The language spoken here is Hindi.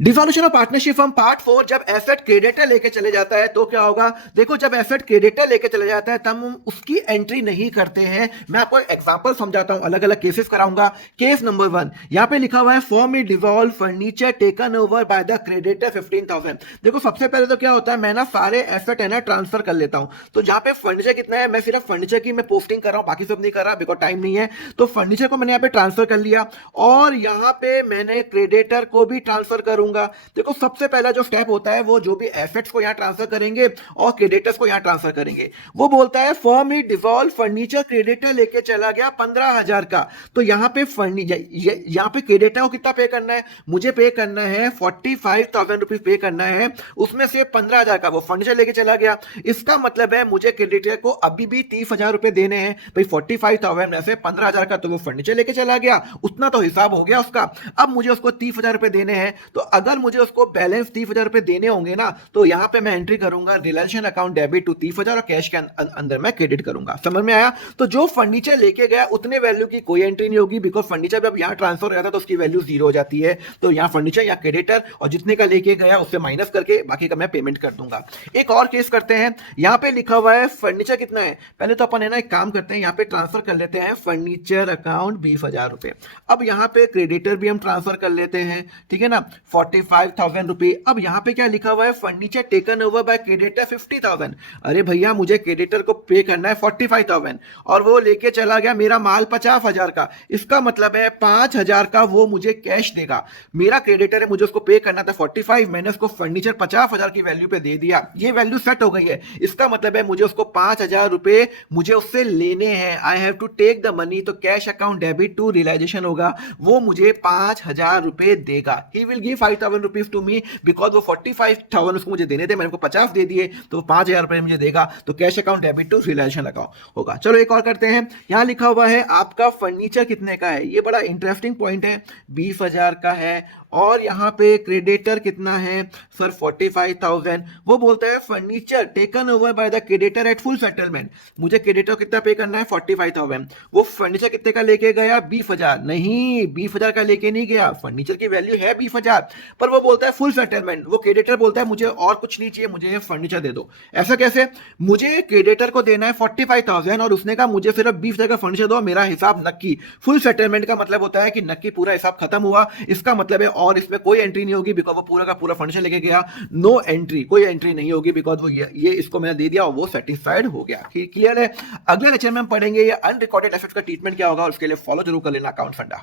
Dissolution of partnership from part 4 जब एसेट क्रेडिटर लेके चले जाता है तो क्या होगा। देखो जब एसेट क्रेडिटर लेके चले जाता है तब हम उसकी एंट्री नहीं करते हैं। मैं आपको एग्जांपल समझाता हूं, अलग अलग केसेस कराऊंगा। केस नंबर 1 यहां पे लिखा हुआ है form is dissolve furniture taken over by the creditor 15,000। देखो सबसे पहले तो क्या होता है, मैं ना सारे एसेट है ना ट्रांसफर कर लेता हूं। तो जहां पे फर्नीचर कितना है, मैं सिर्फ फर्नीचर की मैं पोस्टिंग कर रहा हूं, बाकी सब नहीं कर रहा बिकॉज टाइम नहीं है। तो फर्नीचर को मैंने यहाँ पे ट्रांसफर कर लिया और यहाँ पे मैंने क्रेडिटर को भी ट्रांसफर करूंगा। देखो सबसे पहला जो स्टेप होता है वो जो भी एसेट्स को यहां ट्रांसफर करेंगे और क्रेडिटर्स को यहां ट्रांसफर करेंगे। वो बोलता है firm is dissolve furniture creditor लेके चला गया 15,000 का। तो यहां पे यहां पे क्रेडिटर को कितना पे करना है, मुझे पे करना है 45,000 रुपीज पे करना है। उसमें से 15,000 का वो फर्नीचर लेके चला गया। इसका मतलब है मुझे क्रेडिटर को अभी भी 30,000 रुपए देने हैं। भाई 45,000 में से 15,000 का तो वो फर्नीचर लेके चला गया, उतना तो हिसाब हो गया उसका। अब मुझे उसको 30,000 रुपए देने हैं। तो अगर मुझे उसको बैलेंस 30,000 रुपए देने होंगे ना, तो यहां पे मैं एंट्री करूंगा रिलेशन अकाउंट डेबिट टू 30,000 और कैश के अंदर मैं क्रेडिट करूंगा। समझ में आया। तो जो फर्नीचर लेके गया उतने वैल्यू की कोई एंट्री नहीं होगी बिकॉज फर्नीचर जब यहां ट्रांसफर हो जाता है तो उसकी वैल्यू जीरो हो जाती है। तो यहां फर्नीचर या क्रेडिटर और जितने का लेके गया उससे माइनस करके बाकी का मैं पेमेंट कर दूंगा। एक और केस करते हैं। यहां पे लिखा हुआ है फर्नीचर कितना है, पहले तो अपन है ना एक काम करते हैं, यहां पे ट्रांसफर कर लेते हैं फर्नीचर अकाउंट 20,000 रुपए। अब यहां पे क्रेडिटर भी हम ट्रांसफर कर लेते हैं, ठीक है ना, 45,000 रुपए। अब यहां पे क्या लिखा हुआ है, furniture taken over by creditor 50,000। अरे भैया मुझे क्रेडिटर को पे करना है 45,000 और वो लेके चला गया मेरा माल 50,000 का। इसका मतलब है 5,000 का वो मुझे कैश देगा। मेरा क्रेडिटर है, मुझे उसको पे करना था 45, मैंने उसको फर्नीचर 50,000 की वैल्यू पे दे दिया। ये वैल्यू सेट हो गई है। इसका मतलब है मुझे उसको 5,000 रुपए मुझे उससे लेने हैं। I have to take the money. तो cash account debit to realisation होगा, वो मुझे 5,000 रुपए देगा। He will give 5,000 rupees to me because वो 45,000 उसको मुझे देने थे, मैंने उसको 50 दे दिए, तो 5,000 रुपए मुझे देगा। तो cash account debit to realization account होगा। चलो एक और करते हैं। यहां लिखा हुआ है आपका फर्नीचर कितने का है, ये बड़ा इंटरेस्टिंग पॉइंट है। 20,000 का है और यहां पे क्रेडिटर कितना है सर, 45,000। वो बोलता है furniture taken over by the creditor at full settlement. मुझे क्रेडिटर कितना पे करना है 45,000। वो फर्नीचर कितने का लेके गया 20,000। नहीं 20,000 का लेके नहीं गया, फर्नीचर की वैल्यू है 20,000 पर वो बोलता है फुल सेटलमेंट। वो क्रेडिटर बोलता है मुझे और कुछ नहीं चाहिए, मुझे फर्नीचर दे दो। ऐसा कैसे, मुझे क्रेडिटर को देना है 45,000 और उसने कहा मुझे सिर्फ 20,000 का फर्नीचर दो, मेरा हिसाब नक्की। फुल सेटलमेंट का मतलब होता है कि नक्की पूरा हिसाब खत्म हुआ। इसका मतलब है और इसमें कोई एंट्री नहीं होगी बिकॉज वो पूरा का पूरा फर्नीचर लेके गया। नो एंट्री, कोई एंट्री नहीं होगी बिकॉज वो ये इसको मैंने दे दिया और वो सेटिस्फाइड हो गया। क्लियर है। अगले लेक्चर में हम पढ़ेंगे ये अनरिकॉर्डेड एसेट्स का ट्रीटमेंट क्या होगा और उसके लिए फॉलो जरूर कर लेना अकाउंट फंडा।